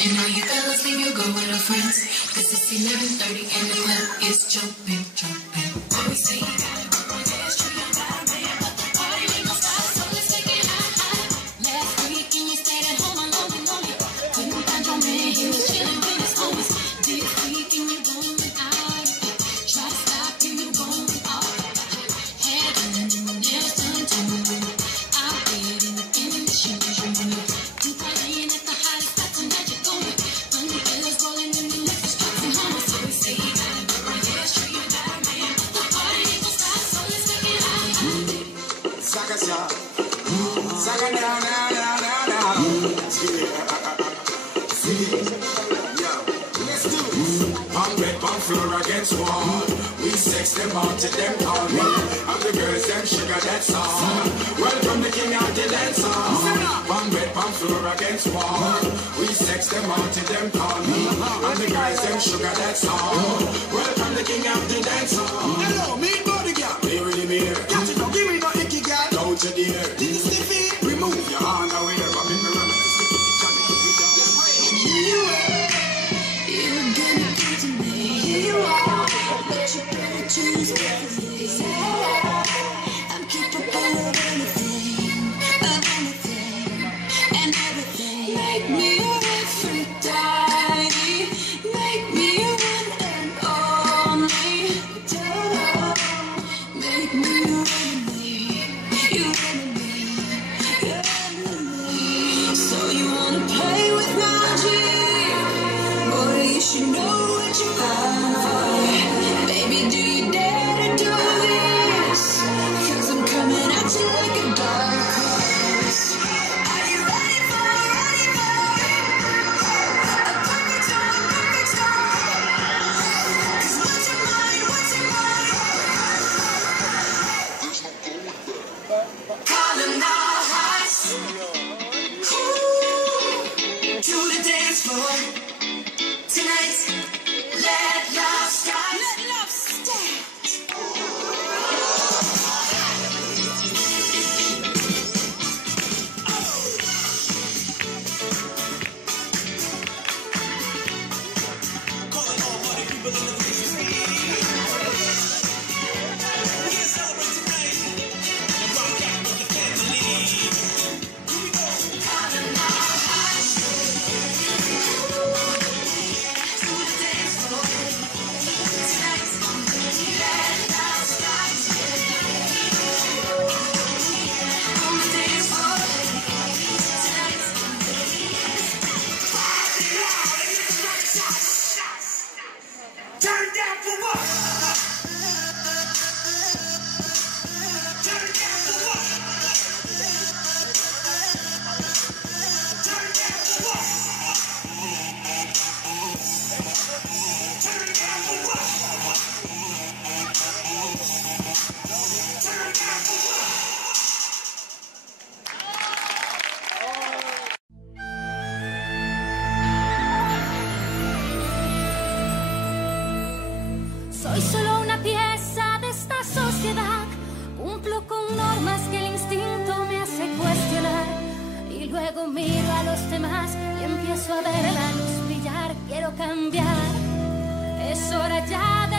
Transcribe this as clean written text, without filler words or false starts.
And now you fellas leave your girl with her friends. This is 11:30 and the club is jumping, jumping. Always say you gotta go on dance, true, you gotta man, but the party ain't gon' stop, so let's take it high. Last week and you stayed at home alone and lonely. Couldn't find your man, he was chilling with his homies. This week and you going out. Try to stop and you going off. Hair done and nails done too. Out there in the shoes, you know. You partying at the hottest spot tonight, you're going. Funny fellas rolling in the liquor spots and homies. So we say you gotta go on dance, true, you gotta man, but the party ain't gon' stop, so let's take it high. Saga shot, saga down, down, down, down, down. Yo, let's do it. Pump bed, pump floor against wall. We sex them out till them call me. And the girls them sugar that's all. Welcome the king of the dance hall. Pump bed, pump floor against wall. We sex them out till them call me. And the girls them sugar that's all. Welcome the king of the dance hall. Hello, me body girl. Me really me here. Catch it, don't give me no icky girl. Down to the air. Did you stiff it? Remove your hand away. Rub in the run. Stick it, jump it, keep it down. Let's break. You're gonna be to me. You are, but you better choose carefully. I'm capable of anything, and everything. Make me your Aphrodite. Make me your one and only. Make me your enemy, your enemy, your enemy. So you wanna play with magic? Boy, you should know what you're falling for. Baby, do you dare to do this? 'Cause I'm coming at you like a dark horse. Are you ready for a perfect storm, perfect storm? 'Cause what's your mind, what's your mind? Calling all hearts, ooh, to the dance floor. Tonight, let love start. Let love start. Calling all party people in the place. We're gonna celebrate tonight and rock out with the family. Here we go. Calling all hearts to the dance floor. Tonight, let love start. On the dance floor. Tonight. Turn down for what? Turn down for what? Turn down for what? Turn down for what? Turn down for what? Soy solo una pieza de esta sociedad. Cumplo con normas que el instinto me hace cuestionar. Y luego miro a los demás y empiezo a ver la luz brillar. Quiero cambiar. Es hora ya de